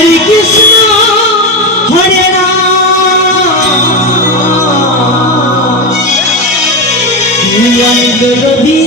Hare Rama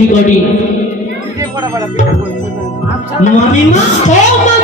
recording মামিমা ও মা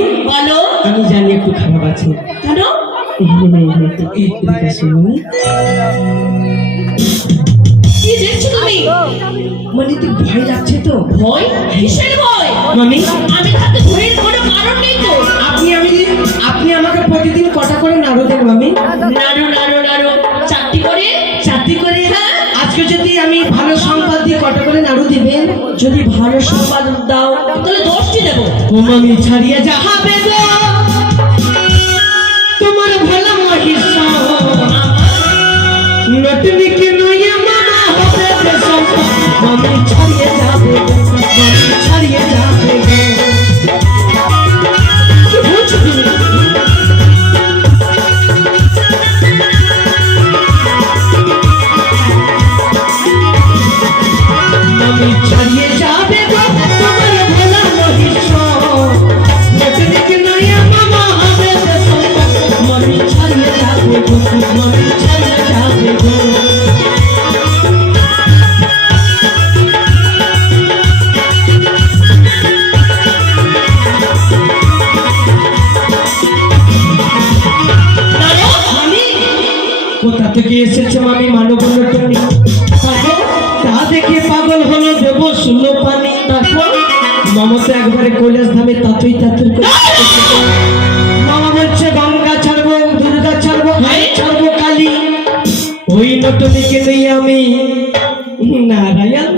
আমি জানি একটু খারাপ আছে। কেন? এদিকে আসো, মামি কি দেখছ তুমি? মানে একটু ভয় লাগছে তো। ভয়? কিসের ভয়? মামি? আমি থাকতে ভয়ের কোনো কারণ নেই তো। আপনি আমি আপনি আমাকে প্রতিদিন কটা করে নাড়ু দেন মামি? নাড়ু নাড়ু নাড়ু। চারটি করে? চারটি করে? হ্যাঁ। আজকে যদি আমি ভালো সংবাদ দিয়ে কটা করে নাড়ু দিবেন? যদি ভালো সংবাদ দাও। তাহলে দশটি দেবো। ও মামি ছাড়িয়ে যাহাবে গো। মামি ছাড়িয়ে যাবে আমি ছাড়িয়ে যাবে। কোথা থেকে এসেছে মামি মানব টনি তা দেখে পাগল হলো দেব শুলো পানি তারপর? মমতা একবারে কৈলাস ধামে তাতুই তাতুর মামা বলছে গঙ্গা ছাড়বো দুর্গা ছাড়বো হাই ছাড়বো কালী। ওই নটনিকে নিয়ে আমি নারায়ণ!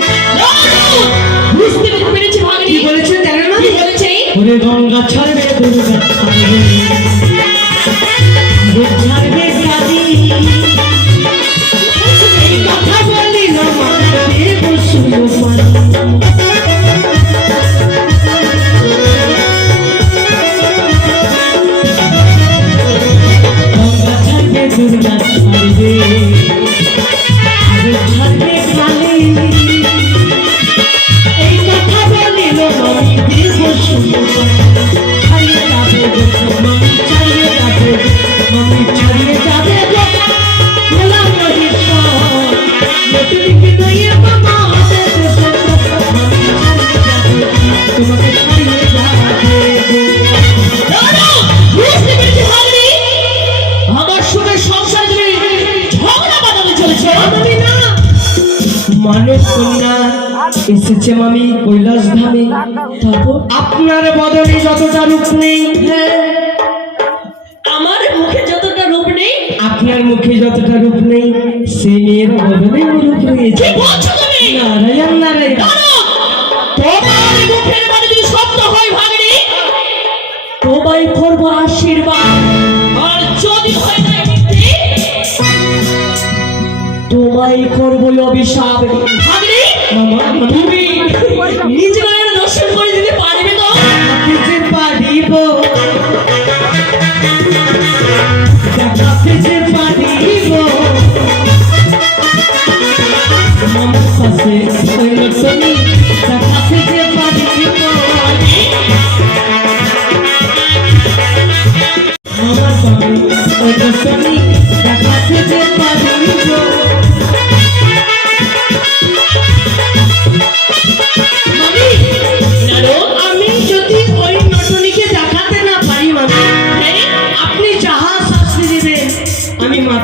বুঝতে পেরেছি কি বলেছে জানেন না? বলেছে? ওরে গঙ্গা ছাড়বে দুর্গা ছাড়বে। মানব কন্যা এসেছে মামি কৈলাস ধামে। আপনার বদলে যতটা রূপ নেই। আমার মুখে যতটা রূপ নেই আপনার মুখে যতটা রূপ নেই সে মেয়ের বদলে রূপ রয়েছে। নারায়ণ নারায়ণ। তোমার মুখের মানে যদি সত্য হয় তোমায় করব আশীর্বাদ। তোমায় করব অভিশাপ।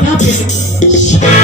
stop it.